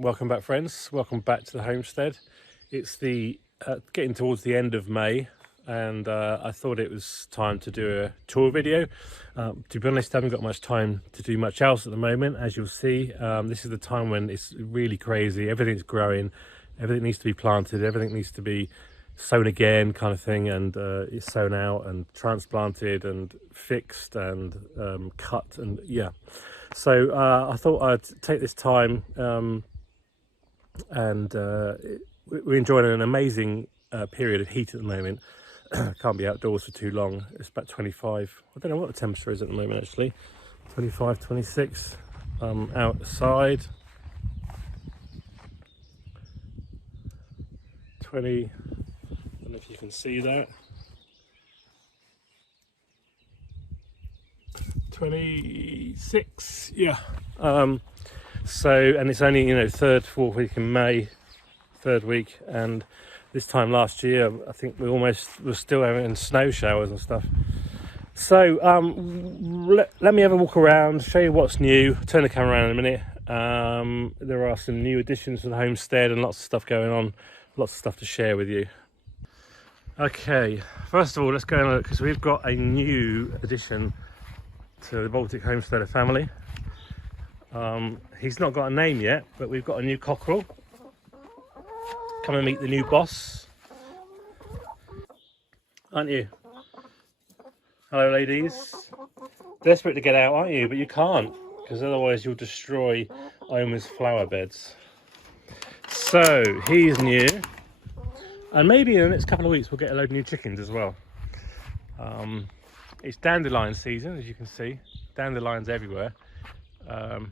Welcome back, friends. Welcome back to the homestead. It's the getting towards the end of May, and I thought it was time to do a tour video. To be honest, I haven't got much time to do much else at the moment. As you'll see, this is the time when it's really crazy. Everything's growing, everything needs to be planted, everything needs to be sown again, kind of thing, and it's sown out and transplanted and fixed and cut, and yeah. So I thought I'd take this time, and we're enjoying an amazing period of heat at the moment. Can't be outdoors for too long. It's about 25. I don't know what the temperature is at the moment, actually. 25, 26. Outside. 20. I don't know if you can see that. 26. Yeah. So, and it's only, third, fourth week in May, third week, and this time last year I think we almost were still having snow showers and stuff. So let me have a walk around, show you what's new, turn the camera around in a minute. There are some new additions to the homestead and lots of stuff going on, lots of stuff to share with you. Okay, first of all, let's go and look, because we've got a new addition to the Baltic Homesteader family. He's not got a name yet, but we've got a new cockerel. Come and meet the new boss, aren't you? Hello, ladies. Desperate to get out, aren't you? But you can't, because otherwise you'll destroy Oma's flower beds. So he's new, and maybe in the next couple of weeks we'll get a load of new chickens as well. It's dandelion season, as you can see. Dandelions everywhere. It's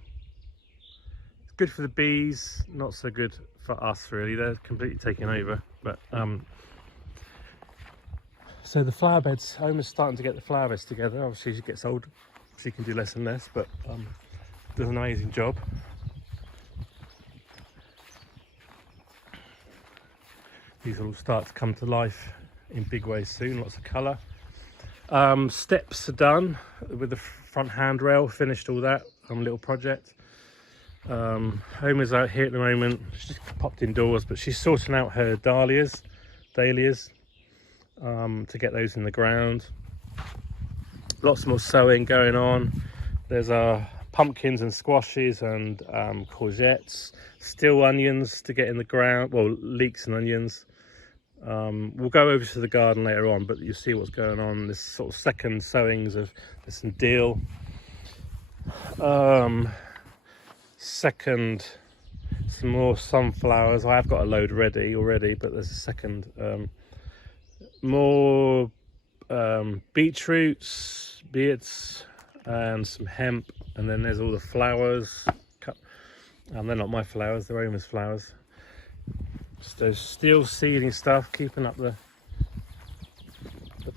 good for the bees, not so good for us really. They're completely taking over. But so the flower beds, Oma's starting to get the flower beds together. Obviously, as she gets older, she can do less and less, but does an amazing job. These will all start to come to life in big ways soon. Lots of colour. Steps are done with the front handrail, finished all that little project. Homer's out here at the moment. She's popped indoors, but she's sorting out her dahlias to get those in the ground. Lots more sowing going on. There's pumpkins and squashes and courgettes, still onions to get in the ground, well, leeks and onions. We'll go over to the garden later on, but you'll see what's going on. There's sort of second sowings of, there's some dill, some more sunflowers. I have got a load ready already, but there's a second, more beetroots, and some hemp, and then there's all the flowers. They're not my flowers, they're Oma's flowers. So still seeding stuff, keeping up the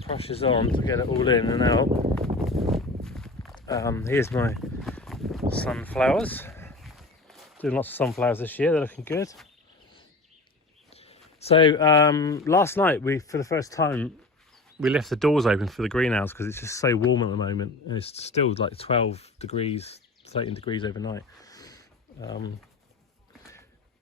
pressures on to get it all in and out. Here's my sunflowers. Doing lots of sunflowers this year, they're looking good. So last night for the first time we left the doors open for the greenhouse because it's just so warm at the moment, and it's still like 12 degrees, 13 degrees overnight.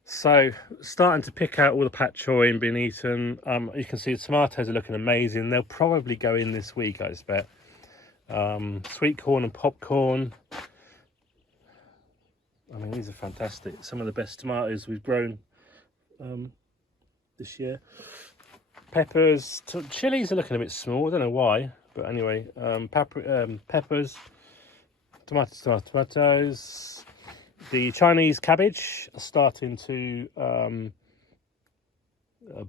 So starting to pick out all the pak choi and being eaten. You can see the tomatoes are looking amazing. They'll probably go in this week, I expect. Sweet corn and popcorn. I mean, these are fantastic. Some of the best tomatoes we've grown this year. Peppers, chilies are looking a bit small. I don't know why, but anyway, peppers, tomatoes. The Chinese cabbage are starting to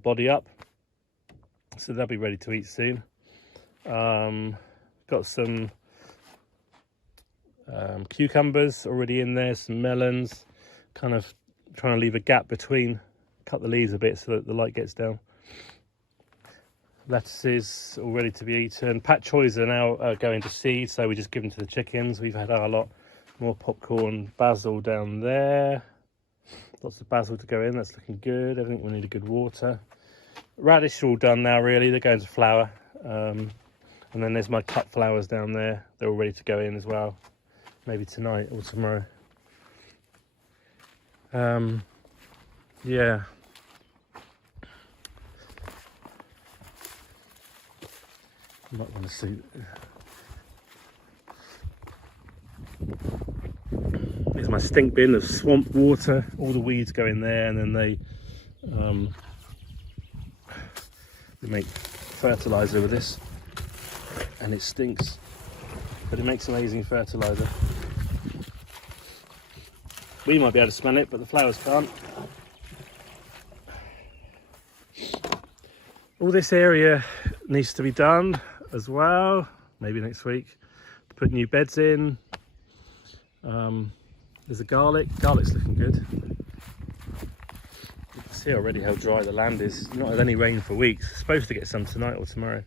body up, so they'll be ready to eat soon. Got some cucumbers already in there, some melons, kind of trying to leave a gap between, cut the leaves a bit so that the light gets down. Lettuces all ready to be eaten. Pak choys are now going to seed, so we just give them to the chickens. We've had our lot. More popcorn, basil down there. Lots of basil to go in, that's looking good. I think we need a good water. Radish are all done now, really. They're going to flower. And then there's my cut flowers down there. They're all ready to go in as well. Maybe tonight or tomorrow. Yeah. You might want to see. Here's my stink bin of swamp water. All the weeds go in there, and then they make fertilizer with this, and it stinks, but it makes amazing fertilizer. We might be able to smell it, but the flowers can't. All this area needs to be done as well, maybe next week, to put new beds in. There's a garlic's looking good. You can see already how dry the land is. Not had any rain for weeks. Supposed to get some tonight or tomorrow.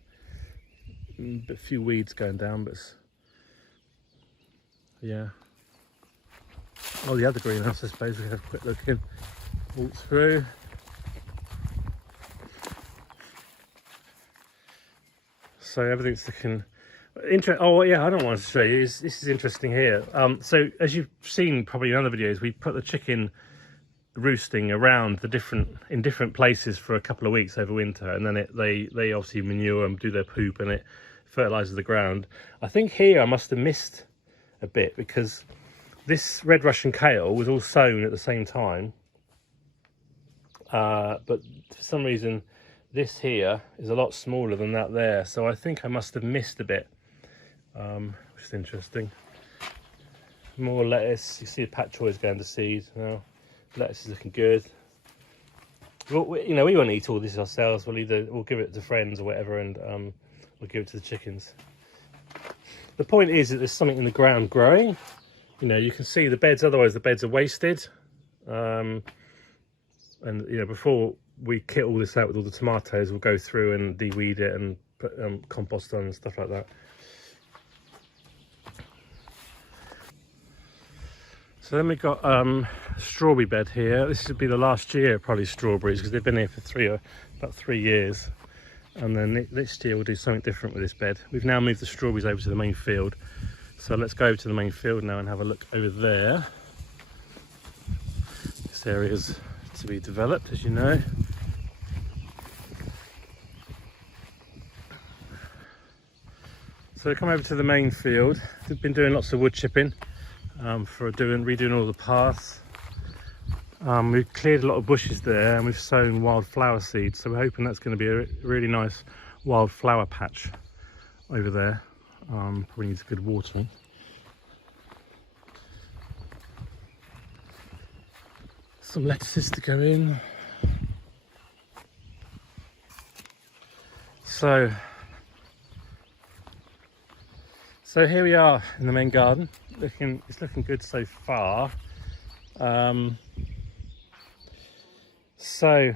A few weeds going down, but yeah. Oh, the other greenhouse, I suppose we have a quick look in. Walk through. So everything's looking interesting. Oh yeah, I don't want to show you. This is interesting here. So as you've seen probably in other videos, we put the chicken roosting around in different places for a couple of weeks over winter, and then they obviously manure and do their poop, and it fertilizes the ground. I think here I must have missed a bit, because this red Russian kale was all sown at the same time, but for some reason this here is a lot smaller than that there, so I think I must have missed a bit, which is interesting. More lettuce. You see the patch always going to seed now. Lettuce is looking good. Well, we won't eat all this ourselves. We'll give it to friends or whatever, and we'll give it to the chickens. The point is that there's something in the ground growing. You can see the beds, otherwise the beds are wasted. And before we kit all this out with all the tomatoes, we'll go through and de-weed it and put compost on and stuff like that. So then we've got a strawberry bed here. This would be the last year probably strawberries, because they've been here for about 3 years. And then next year we'll do something different with this bed. We've now moved the strawberries over to the main field. So let's go over to the main field now and have a look over there. This area is to be developed, as you know. So come over to the main field. We've been doing lots of wood chipping for redoing all the paths. We've cleared a lot of bushes there, and we've sown wildflower seeds, so we're hoping that's going to be a really nice wildflower patch over there. Probably needs good watering. Some lettuces to go in. So here we are in the main garden. It's looking good so far. So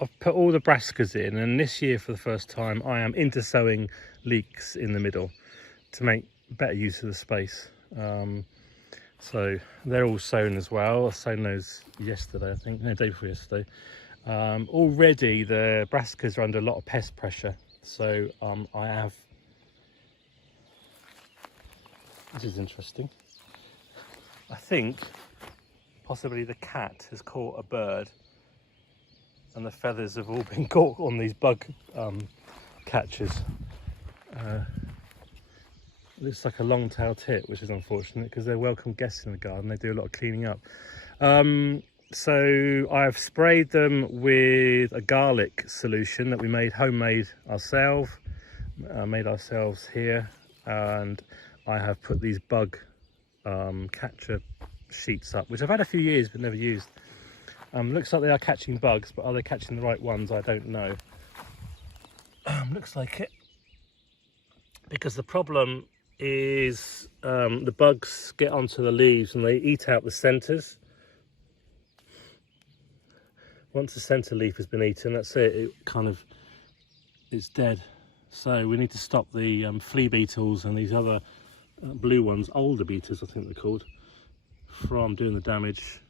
I've put all the brassicas in, and this year for the first time I am intersowing leeks in the middle to make better use of the space. So they're all sown as well. I sown those yesterday, I think, no, day before yesterday. Already the brassicas are under a lot of pest pressure, so I have, this is interesting, I think possibly the cat has caught a bird, and the feathers have all been caught on these bug catchers. Looks like a long-tailed tit, which is unfortunate, because they're welcome guests in the garden. They do a lot of cleaning up. So I've sprayed them with a garlic solution that we made homemade ourselves, here, and I have put these bug catcher sheets up, which I've had a few years but never used. Looks like they are catching bugs, but are they catching the right ones? I don't know. Looks like it, because the problem is the bugs get onto the leaves and they eat out the centres. Once the centre leaf has been eaten, that's it. It's dead. So we need to stop the flea beetles and these other blue ones, older beetles I think they're called, from doing the damage.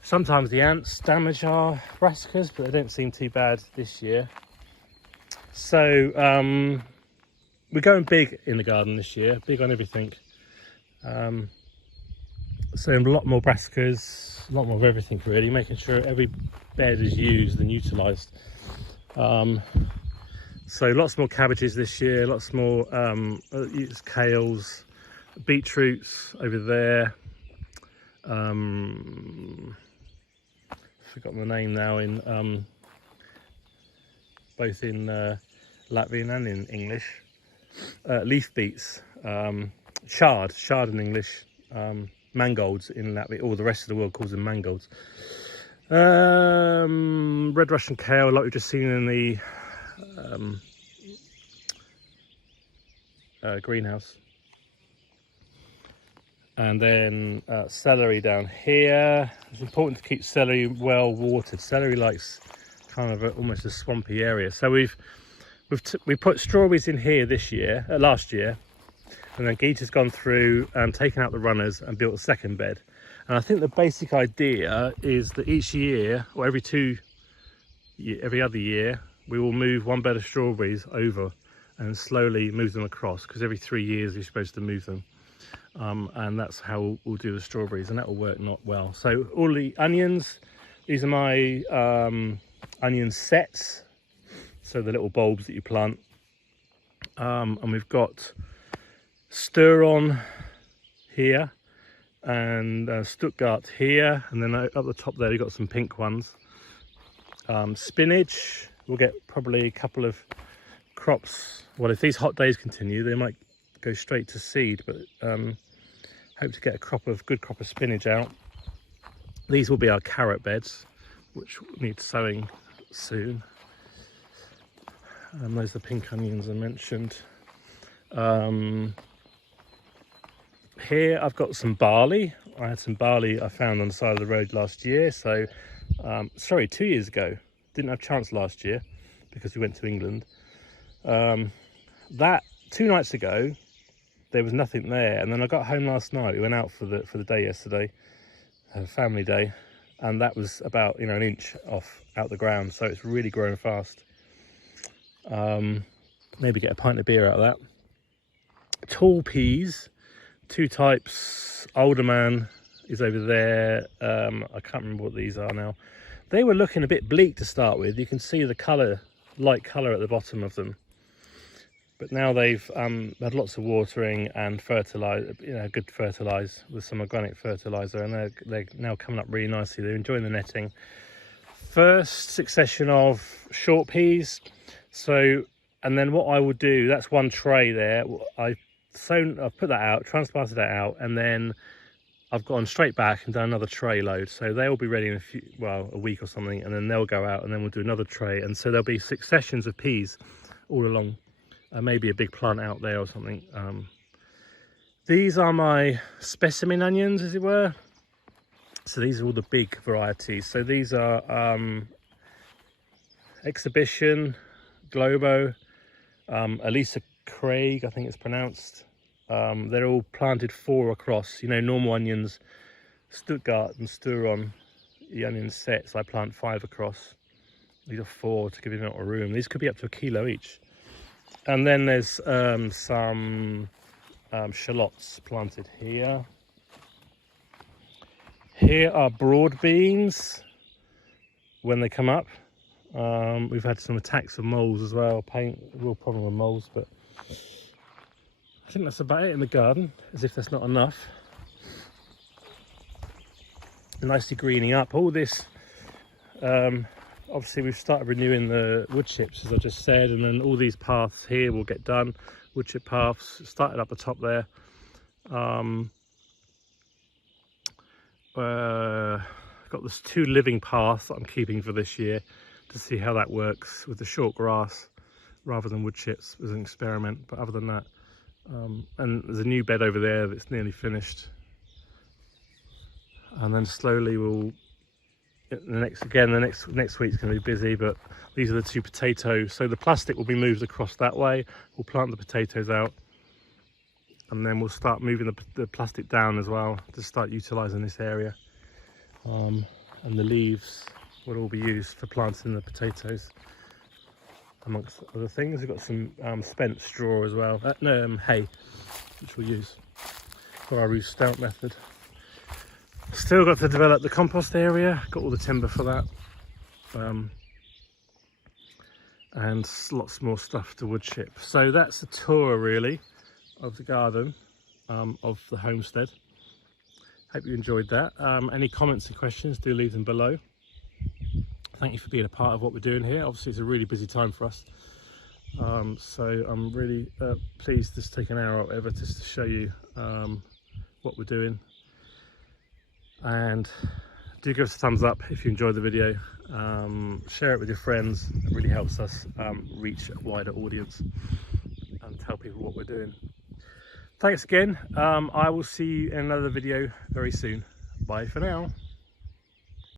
Sometimes the ants damage our brassicas, but they don't seem too bad this year. So we're going big in the garden this year, big on everything. So a lot more brassicas, a lot more of everything really, making sure every bed is used and utilised. So lots more cabbages this year, lots more kales, beetroots over there. Forgotten the name now, in both in Latvian and in English. Leaf beets, chard in English, mangolds in Latvia, or the rest of the world calls them mangolds. Red Russian kale, like we've just seen in the greenhouse. And then celery down here. It's important to keep celery well watered. Celery likes kind of almost a swampy area. So we put strawberries in here this year, last year, and then Gita's gone through and taken out the runners and built a second bed. And I think the basic idea is that each year, or every other year, we will move one bed of strawberries over and slowly move them across, because every 3 years you're supposed to move them. And that's how we'll do the strawberries, and that will work not well. So all the onions, these are my onion sets, so the little bulbs that you plant. And we've got stir-on here, and Stuttgart here, and then up the top there we've got some pink ones. Spinach, we'll get probably a couple of crops. Well, if these hot days continue, they might go straight to seed, but hope to get a good crop of spinach out. These will be our carrot beds, which need sowing soon. And those are the pink onions I mentioned. Here I've got some barley. I had some barley I found on the side of the road last year. So, sorry, 2 years ago. Didn't have a chance last year because we went to England. That 2 nights ago, there was nothing there. And then I got home last night. We went out for the day yesterday, family day. And that was about, an inch out the ground. So it's really growing fast. Maybe get a pint of beer out of that. Tall peas. 2 types. Older man is over there. I can't remember what these are now. They were looking a bit bleak to start with. You can see the light colour at the bottom of them. But now they've had lots of watering and good fertilise with some organic fertiliser, and they're now coming up really nicely. They're enjoying the netting. First succession of short peas. So, and then what I will do, that's one tray there. I've put that out, transplanted that out, and then I've gone straight back and done another tray load. So they'll be ready in a week or something, and then they'll go out, and then we'll do another tray. And so there'll be successions of peas all along. Maybe a big plant out there or something. These are my specimen onions, as it were. So these are all the big varieties. So these are Exhibition, Globo, Elisa Craig, I think it's pronounced. They're all planted 4 across. Normal onions, Stuttgart and Stur-on, the onion sets, I plant 5 across. These are 4 to give you a lot of room. These could be up to 1 kilo each. And then there's some shallots planted here. Here are broad beans when they come up. We've had some attacks of moles as well, real problem with moles, but I think that's about it in the garden, as if that's not enough. Nicely greening up. All this, obviously we've started renewing the wood chips, as I just said, and then all these paths here will get done. Wood chip paths started up the top there. Got this 2 living paths that I'm keeping for this year to see how that works with the short grass rather than wood chips as an experiment. But other than that, and there's a new bed over there that's nearly finished. And then slowly we'll, next week's going to be busy, but these are the 2 potatoes. So the plastic will be moved across that way. We'll plant the potatoes out, and then we'll start moving the plastic down as well to start utilising this area. And the leaves will all be used for planting the potatoes, amongst other things. We've got some spent straw as well, hay, which we'll use for our roof stout method. Still got to develop the compost area, got all the timber for that, and lots more stuff to wood chip. So that's a tour really of the garden, of the homestead. Hope you enjoyed that. Any comments and questions, do leave them below. Thank you for being a part of what we're doing here. Obviously it's a really busy time for us, so I'm really pleased to take an hour or whatever just to show you what we're doing. And do give us a thumbs up if you enjoyed the video. Share it with your friends. It really helps us reach a wider audience and tell people what we're doing. Thanks again. I will see you in another video very soon. Bye for now.